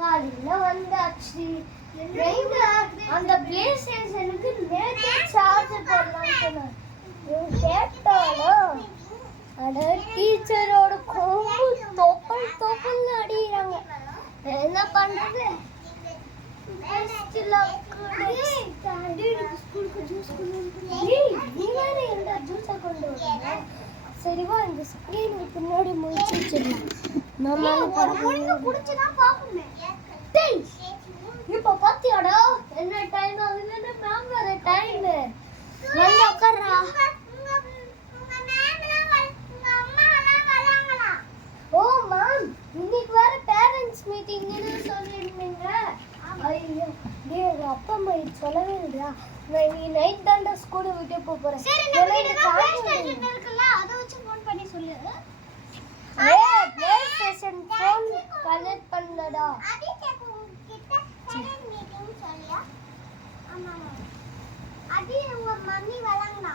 காலையில வந்தாச்சு. அந்த பிளே ஸ்டேஷனுக்கு நேற்று சார்ஜ் போடலாம்னு சொன்னாங்க. கேட்டாலோ அட டீச்சரோட கொம்பு தொப்பல்னு அடிக்கிறாங்க. என்ன பண்றது? சரிவா இந்த ஸ்கிரீனுக்கு பின்னாடி முடிச்சு வச்சிடலாம். இப்ப பாத்தியாடா என்ன டைம் ஆகுதுன்னு மேம் வர டைம் வந்து உட்கார்றா. ஓ மேம் இன்னைக்கு வேற பேரண்ட்ஸ் மீட்டிங்னு சொல்லிருந்தீங்க. ஐயோ நீங்க அப்பா அம்மா சொல்லவே இல்லையா? நீ நைட் தான்டா ஸ்கூல் விட்டு போறேன். சரி நான் ஸ்டேஷன் இருக்குல்ல அத வச்சு ஃபோன் பண்ணி சொல்லு. பிளே ஸ்டேஷன் ஃபோன் கனெக்ட் பண்ணடா. அடி உன்கிட்ட பேரண்ட் மீட்டிங் சொல்லியா? ஆமா அடி உங்க மம்மி வராங்கனா.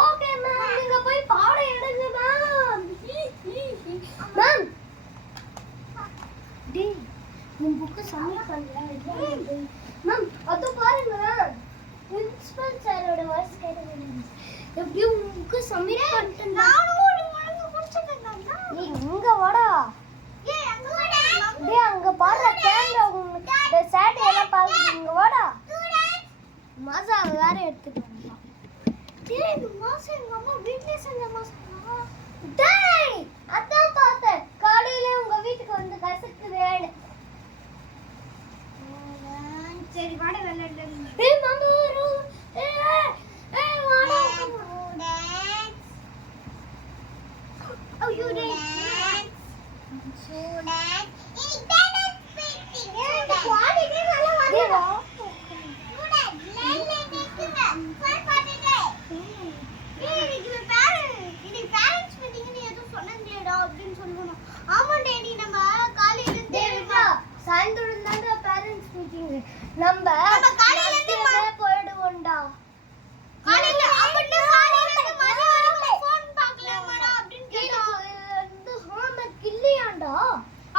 ஓகே மேம் நீங்க போய் பாடம் எடுங்க மேம். மேம் டி உன் புக் சப்மிட் பண்ணல. மேம் அது பாருங்க பிரின்சிபல் சாரோட வாய்ஸ் கேட்டது. எப்படி உன் புக் சப்மிட் பண்ணிட்டேன். நானும் உனக்கு புடிச்சிட்டேன்டா. நீ இங்க வாடா. ஏய் அங்க வாடா. டேய் அங்க பாரு கேமரா இந்த சாட் எல்லாம் பாருங்க. இங்க வாடா. மசா வேற எடுத்துட்டு வந்தா. டேய் இந்த மாசா எங்க அம்மா வீட்லயே செஞ்ச மாசா. டேய் அதான் பார்த்தேன். காலையில உங்க வீட்டுக்கு வந்து கசக்குதேன்னு. சரி வாடா வெள்ளல. டேய் மாமா வரு. ஏய் வாடா. ஐயோ டேய். சூடான். இன்னைக்கு பேரண்ட்ஸ் மீட்டிங். குவாலிட்டி நல்லா வரல. சூடான் லைன்ல நிக்குங்க. ஃபோன் பண்ணுங்க. இன்னைக்கு பேரண்ட்ஸ் மீட்டிங்னு ஏதோ சொன்னீங்களேடா அப்படினு சொல்லுவாங்க. ஆமா டேடி நம்ம காலையில இருந்து சாயந்தரம் தான் பேரண்ட்ஸ் மீட்டிங். நம்ம காலையில இருந்து போய்டுவோம்டா. காலையில அப்படினா காலையில இருந்து மணி வரைக்கும் ஃபோன் பார்க்கலாமாடா அப்படினு கேட்டா இந்த ஹோம்வொர்க் இல்லையாண்டா.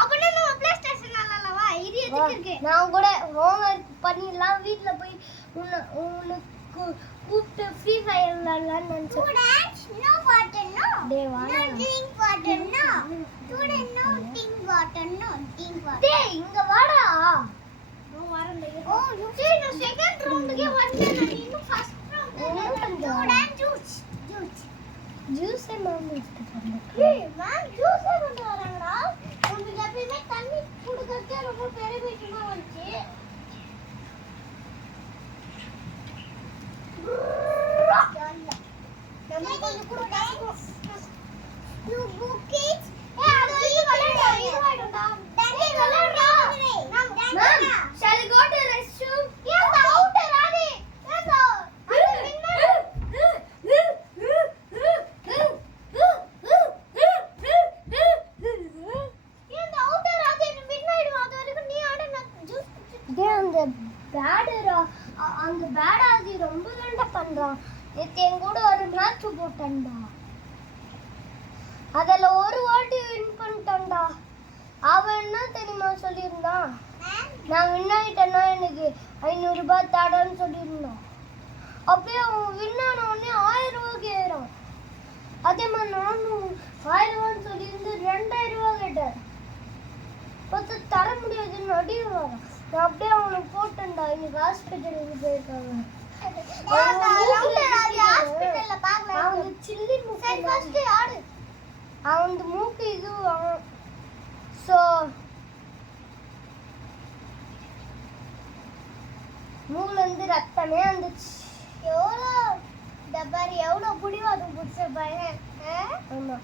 அப்படினா நம்ம ப்ளே ஸ்டேஷன் விளையாடலாமா? இது எதுக்கு இருக்கு? நான் கூட ஹோம்வொர்க் பண்ணிடலாம். வீட்ல போய் உனக்கு கூப்பிட்டு ஃப்ரீ ஃபயர் விளையாடலாம்னு நினைச்சேன். Students no water no. டேய் வாடா. No drink water no. Student no drink water no. Drink water. டேய் இங்க வாடா. நோ வரல. ஓ சரி நான் செகண்ட் ரவுண்டுக்கே வந்தேன். நான் இன்னும் first round. Student juice juice ma'am எடுத்து போறேன். ஏய் மேம் ஜூஸ் கொண்டு வராங்கடா. உங்களுக்கு எப்பவுமே தண்ணி குடிக்கிறதே ரொம்ப பெரிய விஷயமா வந்துச்சு. நம்ம கொஞ்சம் கூட டாஸ்க் யூ புக்கிட்ஸ். ஏய் அது வந்து விளையாடுடா. தண்ணி விளையாடுடா. Ma'am shall we go to restroom? ஏன் அவுட் ராதி. ஏதோ அந்த பேடாதி ரொம்ப கண்ட பண்றான். நேத்து என் கூட ஒரு மேட்ச் போட்டேன்டா. அதுல ஒரு வாட்டி வின் பண்ணிட்டேன்டா. அவன் என்ன தெரியுமா சொல்லியிருந்தான்? நான் வின் ஆயிட்டேன்னா எனக்கு 500 ரூபாய் தாடான்னு சொல்லியிருந்தான். அப்படியே அவன் வின் ஆன உடனே 1000 ரூபாய்க்கு ஏறான். அதே மாதிரி நானும் 1000 ரூபான்னு சொல்லியிருந்து 2000 ரூபாய் கேட்டேன். பார்த்து தர முடியாதுன்னு அடி வரான். நான் அப்படியே அவனுக்கு போட்டேன்டா. இன்னைக்கு ஹாஸ்பிட்டலுக்கு போயிருக்காங்க. அவன் மூக்கு இது ஸோ மூக்குல இருந்து ரத்தமே வந்துச்சு. எவ்வளோ புடிவாதம் பிடிச்ச பையன். ஆமா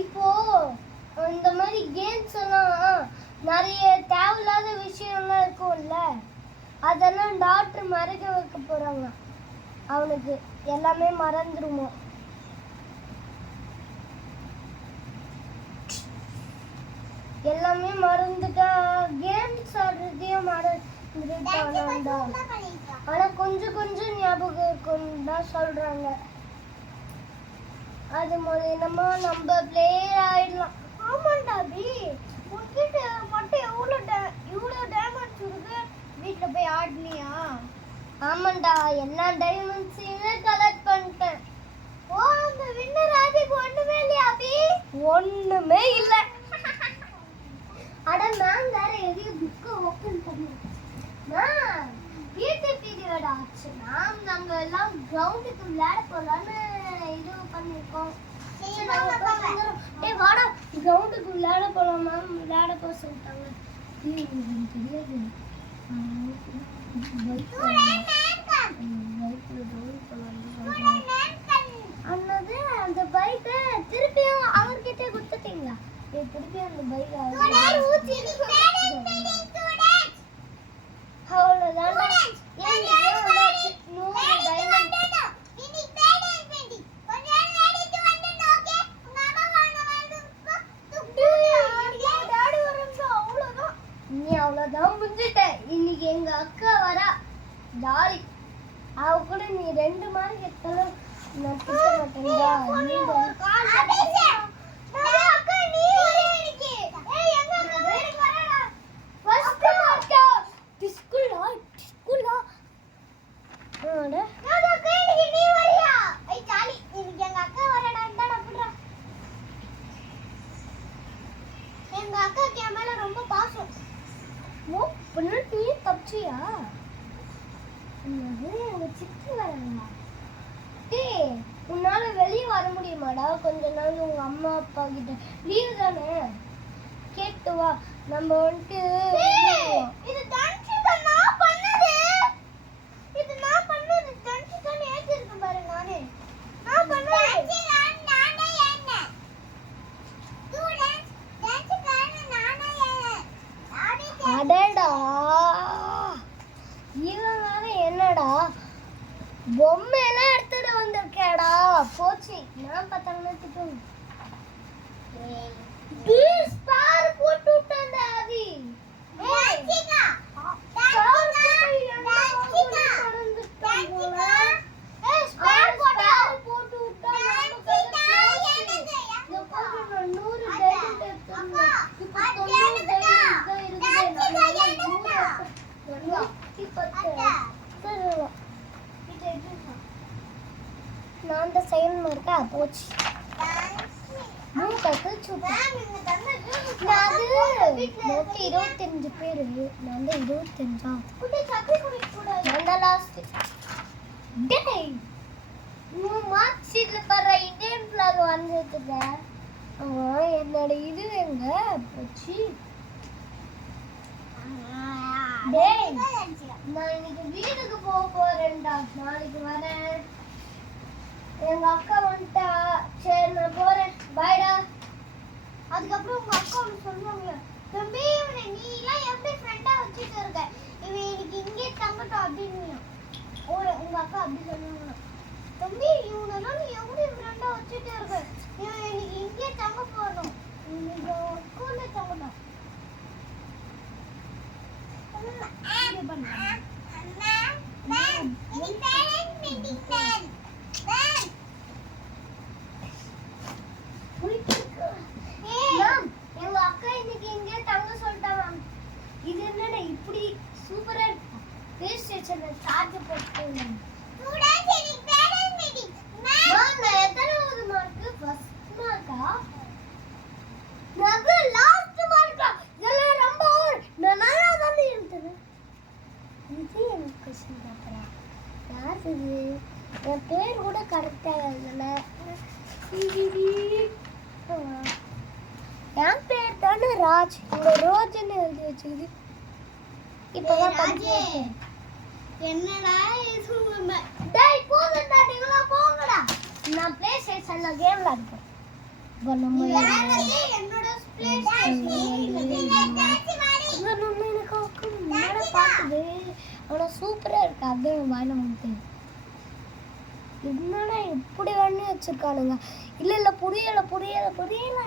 இப்போ இந்த மாதிரி கேம்ஸ் எல்லாம் நிறைய தேவையில்லாத விஷயம்லாம் இருக்கும்ல, அதெல்லாம் டாக்டர் மறைக்க வைக்க போறாங்க. அவனுக்கு எல்லாமே மறந்துருமோ. எல்லாமே மறந்துட்டா கேம்ஸ் ஆடுறதையும் மறந்துட்டானா. ஆனா கொஞ்சம் கொஞ்சம் ஞாபகம் இருக்குன்னு தான் சொல்றாங்க. அது மூலமா நம்ம பிளேயர் ஆயிடலாம். ஆமாண்டா பி உன்கிட்ட மட்டும் எவ்வளோ ஆமாண்டா எல்லா டைமண்ட்ஸையும் கலெக்ட் பண்ணிட்டேன். ஓ அந்த வின்னர் ராஜுக்கு ஒண்ணுமே இல்லையா அபி? ஒண்ணுமே இல்ல. அட மேம் வேற எதையும் புக்கை ஓபன் பண்ணு. மேம் பிடி பீரியட் ஆச்சு மேம். நாங்க எல்லாம் கிரவுண்டுக்கு விளையாட போலான்னு இது பண்ணிருக்கோம். டேய் வாடா கிரவுண்டுக்கு விளையாட போலாம் மேம். விளையாட போக சொல்லிட்டாங்க. தெரியாது அண்ணது அந்த பைக்கை திருப்பியும் அவர்கிட்ட கொடுத்துட்டீங்களா? திருப்பியும் அந்த பைக் அவ்வளவுதான் முடிஞ்சிட்டேன். இன்னைக்கு எங்க அக்கா வரா ஜாலி. அவ கூட நீ 2 மார்க் எடுத்தாலும் நான் திட்ட மாட்டேன்டா. எங்க அக்கா கேமரா ரொம்ப பாசம். ஓ பொண்ணு தப்பிச்சியா? எங்க சித்தி வராங்களா? டேய் உன்னால வெளியே வர முடியுமாடா கொஞ்ச நாள்? உங்க அம்மா அப்பா கிட்ட லீவ் தானே கேட்டு வா. நம்ம வந்துட்டு இது தன்சிகா நான் பண்ணது. இது நான் பண்ணது. தன்சிகா ஏத்தி இருக்கு பாரு. நான் பண்ணது. தன்சிகா நானே என்ன ஸ்டூடண்ட்ஸ் தன்சிகா நானே என்ன அடடா இவன் வேற என்னடா பொம்மையெல்லாம் எடுத்துட்டு வந்திருக்கேடா. போச்சு நான் பார்த்தாங்கன்னா திட்டும். பீஸ் பார் போட்டு விட்டான்டா ஆதி. தன்சிகா ஸ்பார் போட்டு விட்டான். நான் தான் செய்யணும் இருக்கா போச்சு. மொத்தம் 25 பேரு. நான் தான் 25ஆ. நான் தான் லாஸ்ட். டேய் மார்க் ஷீட்ல பாரு இந்தியன் ஃபிளாக் வந்திருக்குது. என்னோட இது எங்க போச்சு? டேய் நான் இன்னைக்கு வீட்டுக்கு போக போறேன்டா. நாளைக்கு வரேன். எங்க அக்கா வந்துட்டா. சரி நான் போறேன். பாய்டா. அதுக்கப்புறம் உங்க அக்கா ஒன்று சொல்லுவாங்க, தம்பி இவனை நீ எல்லாம் எப்படி ஃப்ரெண்டா வச்சுட்டு இருக்க, இவன் இன்னைக்கு இங்கே தங்கட்டும் அப்படின்னு. உங்க அக்கா அப்படி சொல்லுவாங்க, தம்பி இவனெல்லாம் நீ எப்படி ஃப்ரெண்டா வச்சுட்டு இருக்க, இவன் இன்னைக்கு இங்கே தங்க போகணும், இன்னைக்கு ஸ்கூல்ல தங்கணும். எங்க அக்கா இன்னைக்கு இங்கே தங்க சொல்லிட்டாங்க. இது என்னடா இப்படி சூப்பரா இருக்கு. பேஸ் ஸ்டேஷன்ல சார்ஜ் போட்டு எத்தனாவது மார்க்கு? ஃபர்ஸ்ட் மார்க்கா? நான் லாஸ்ட் மார்க்கா? இதெல்லாம் ரொம்ப நான் நல்லா தான் இருந்தது. இது எனக்கு கொஸ்டின் பேப்பரா? யார் இது? என் பேர் கூட கரெக்டா எழுதல. என் பேர் தானே ராஜ். இந்த ரோஜ்னு எழுதி வச்சுக்குது. இப்பதான் படிச்சேன். என்னடா இது? டேய் போங்கடா, நீங்களா போங்கடா. நான் ப்ளே ஸ்டேஷன்ல கேம் விளையாடுறேன். நம்ம என்னோட ப்ளே ஸ்டேஷன் நம்ம எனக்கு மேல பாக்குது. ஆனா சூப்பரா இருக்கு. அதான் வாங்க வந்து என்னடா இப்படி பண்ணி வச்சிருக்கானுங்க. இல்ல இல்ல புரியல புரியல புரியல.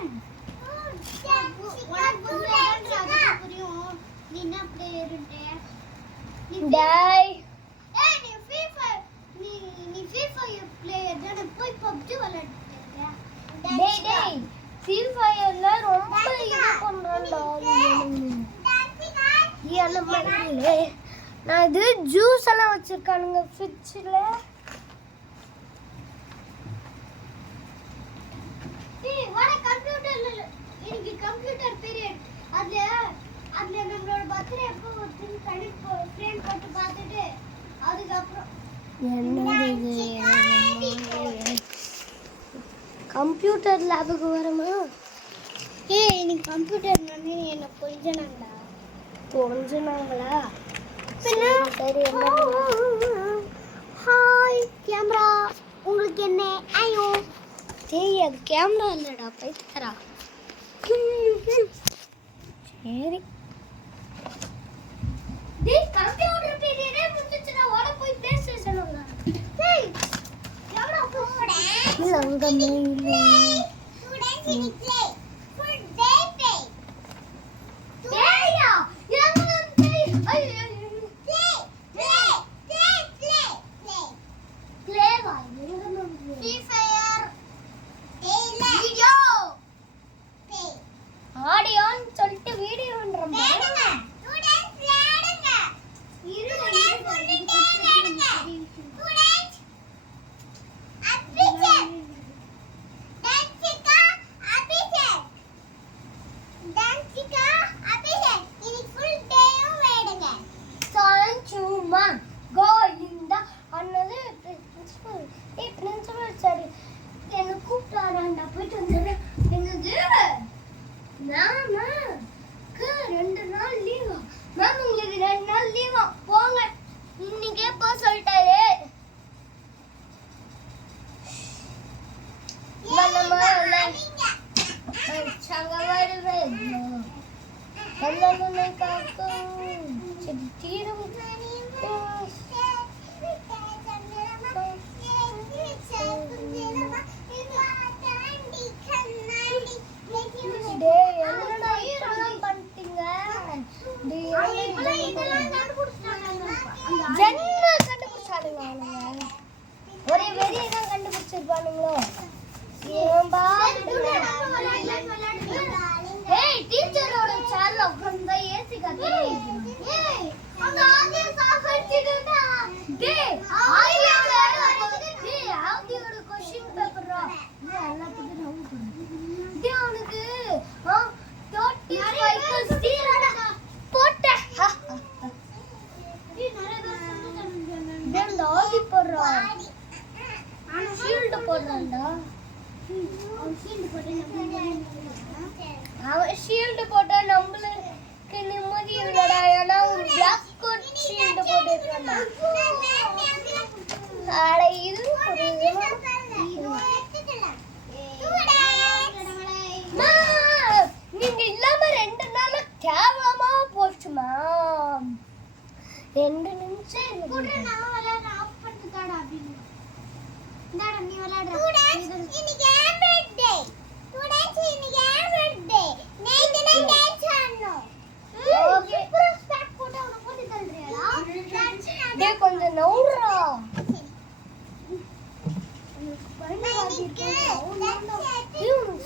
நீ என்ன பிளேயர்? டேய் ஏய் நீ FIFA நீ FIFA பிளேயர் தான, போய் PUBG விளையாடுறியா? டேய் டேய் FIFA எல்லாம் ரொம்ப இது பண்றான்டா. நீ என்ன பண்ணல? நான் இது ஜூஸ் எல்லாம் வச்சிருக்கானுங்க ஃப்ரிட்ஜ்ல. கம்ப்யூட்டர் பீரியட் அதுல நம்மளோட பர்த்டே எப்போ வருதுன்னு ஃப்ரேம் போட்டு பார்த்துட்டு அதுக்கப்புறம் கம்ப்யூட்டர் லேபுக்கு வரமா? இன்னைக்கு கம்ப்யூட்டர் வந்து என்ன கொஞ்சனாங்களா? சரி ஹாய் கேமரா, உங்களுக்கு என்ன? ஐயோ அது கேமரா இல்லடா, பைத்தரா. சரி டேய், கம்ப்யூட்டர் பீரியடே முடிஞ்சிச்சுடா, ஓட போய் ப்ளே ஸ்டேஷன் வாங்க. டேய் கேமரா போடா. இல்ல அங்க இல்ல. ஸ்டூடண்ட்ஸ் இன் ப்ளே ஃபுல் டே ப்ளே. டேயா எங்க ப்ளே? ஐயோ play play play play play play வா எங்க ஃப்ரீ ஃபயர் டேல வீடியோ ப்ளே ஆடியோன்னு சொல்லிட்டு வீடியோன்றோம். வேணுங்க ஸ்டூடண்ட்ஸ் விளையாடுங்க. ஸ்டூடண்ட்ஸ் சொல்லிட்டே விளையாடுங்க. ஸ்டூடண்ட்ஸ் அபிஷேக் டான்சிகா அபிஷேக் இனி ஃபுல் டேயும் விளையாடுங்க. சாஞ்சுமா கோயிந்தா அண்ணது பிரின்சிபல். பிரின்சிபல் சார் என்ன கூப்பிட்டாராண்டா, போயிட்டு வந்துடுறேன். என்னது மேம் 2 நாள் லீவா? மேம் உங்களுக்கு 2 நாள் லீவா? போங்க, இன்னைக்கே போ சொல்லிட்டாரு. ஒரே வெறியை தான் கண்டுபிடிச்சிருப்பானுங்களோ. டீச்சரோட சேனல் உட்கார்ந்தா ஏசி கத்துறாங்க. அந்த ஆதிய சாகடிச்சிடுடா. டேய் ஆதியோட क्वेश्चन பேப்பர்ரா. எல்லாத்துக்கும் ரவுண்ட் பண்ணு. டேய் அவனுக்கு 35 0டா போட்ட. டேய் நிறைய பேர் சொல்லுறாங்க. டேய் ஆதி போடுறா. ஆனா ஷீல்ட் போடுறான்டா. அவன் ஷீல்டு போட்டா நம்மளுக்கு நிம்மதி இல்லடா. ஏன்னா அவன் பிளாக் கோட் ஷீல்டு போட்டுருக்கான்டா. அட இது நீங்க இல்லாம 2 நாள் கேவலமா போச்சுமா. 2 நிமிஷம் கூட நான் விளையாட ஆஃப் பண்ணிட்டாடா. அப்படின்னு இந்தாடா நீ விளையாடுற. ஸ்டூடண்ட்ஸ் இன்னைக்கு ஆம்பர்ட் டே. ஸ்டூடண்ட்ஸ் இன்னைக்கு ஆம்பர்ட் டே. நைட் நான் டான்ஸ் ஆடணும். ஓகே சூப்பர் ஸ்டார்ட் போட்டு அவன போட்டு தள்ளுறியாடா. டேய் கொஞ்சம் நவுறா.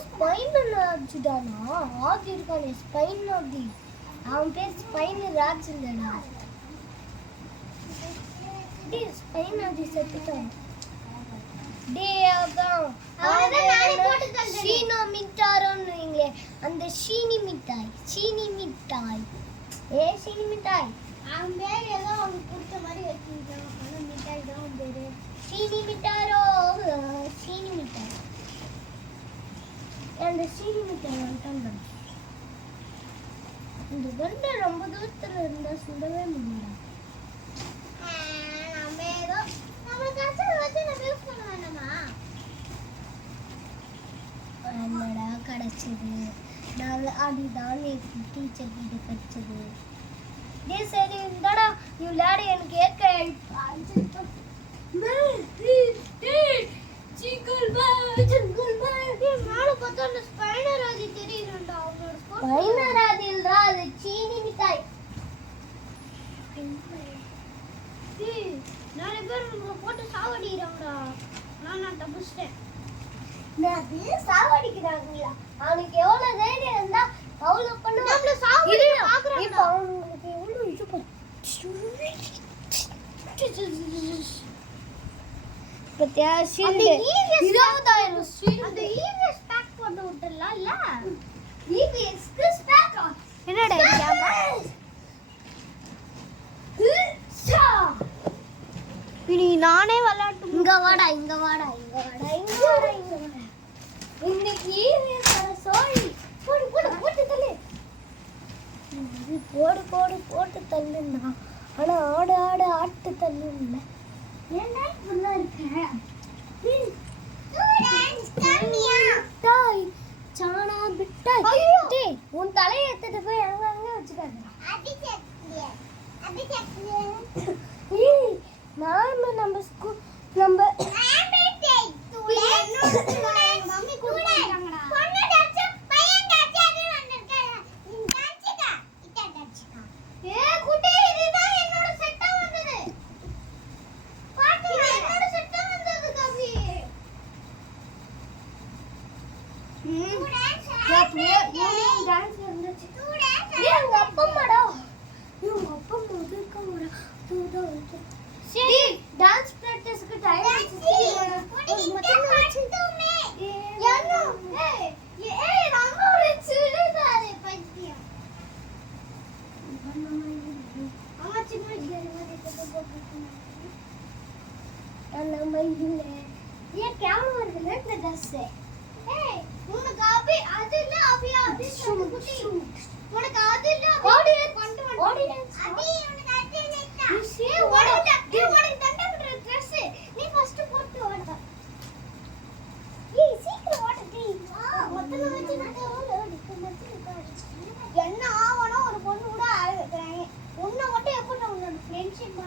ஸ்பைன் ராஜ்டானா ஆதி இருக்கானே. ஸ்பைன் ஆதி அவன் பேர் ஸ்பைன் ராஜ் இல்லடா. டேய் ஸ்பைன் ஆதி செத்துட்டான். டேய் அதான் நானே போட்டு தள்ளுறேன். சீனோ மிட்டாரோன்னுங்களே, அந்த சீனி மிட்டாய். சீனி மிட்டாய் சீனி மிட்டாய். அவன் பேர் ஏதோ அவனுக்கு பிடிச்ச மாதிரி வச்சிருக்கான். அந்த மிட்டாய் தான் பேரு சீனி மிட்டாரோ. சீனி மிட்டாய். அந்த சீனி மிட்டாய் வந்துட்டாங்க. இந்த கண்டை ரொம்ப தூரத்துல இருந்தா சுடவே முடியல. நம்ம ஏதோ நம்மளுக்கு அசல் வச்சு நம்ம யூஸ் பண்ண வேண்டாமா? என்னடா கிடைச்சது? அதுதான் டீச்சர் கிட்ட கிடைச்சது. டே சரி இந்தாடா நீ விளையாட. எனக்கு ஏற்க சீனி மிட்டாய். நிறைய பேர் போட்டு சாவடிக்கிறாங்கடா. நான் தப்பிச்சிட்டேன். சாவடிக்கிறாங்களா? அவனுக்கு எவ்வளவு தைரியம் இருந்தா அவ்வளவு பண்ணுவாங்க. இப்ப அவங்களுக்கு எவ்வளவு இது பத்தியா ஷீல்ட் 20000 ஷீல்ட் அந்த EVS பேக் போட்டு விட்டலாம் இல்ல EVS பேக் என்னடா கேமரா இனி நானே விளையாட்டு இங்க வாடா இன்னைக்கு EVS சோழி போட்டு தள்ளு போட்டு தள்ளுன்னா ஆனா ஆட்டு தள்ளுன்னா ஏன்னா இப்படிலாம் இருக்கேன் சானா பிட்டாய் உன் தலையை எடுத்துட்டு போய் அங்க வச்சுக்காத நாம நம்ம ஸ்கூல் நம்ம மம்மி கூப்பிட்டாங்கடா டான்ஸ் பிராக்டிஸ்க்கு டைம் என்ன ஆவணும் ஒரு பொண்ணு கூட ஆட வைக்கிறாங்க உன்னை மட்டும் எப்படி உன்னோட ஃப்ரெண்ட்ஷிப்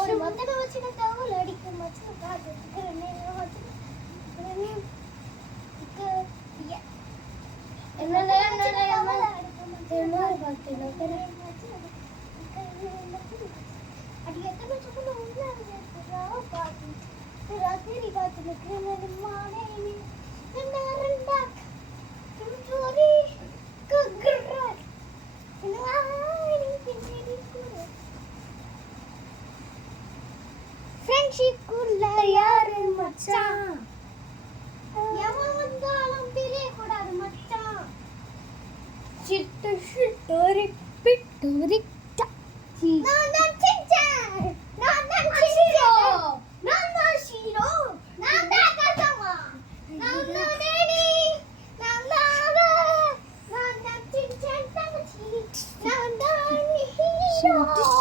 ஒரு மொத்தனை வச்சு தகவல் அடிக்க மச்சு பார்த்துட்டு ஃப்ரெண்ட்ஷிப்புக்குள்ள யாரு மச்சான் எவன் வந்தாலும் பிரிய கூடாது மச்சான் சிட்டோரி பிட்டோரி நான் தான் சிச்சான் நான் தான் ஷீரோ நான் தான் ஷீரோ நான் தான் கசமா நான் தான் டேடி நான் தான் சிச்சான் தங்கச்சி நான் தான் ஹீரோ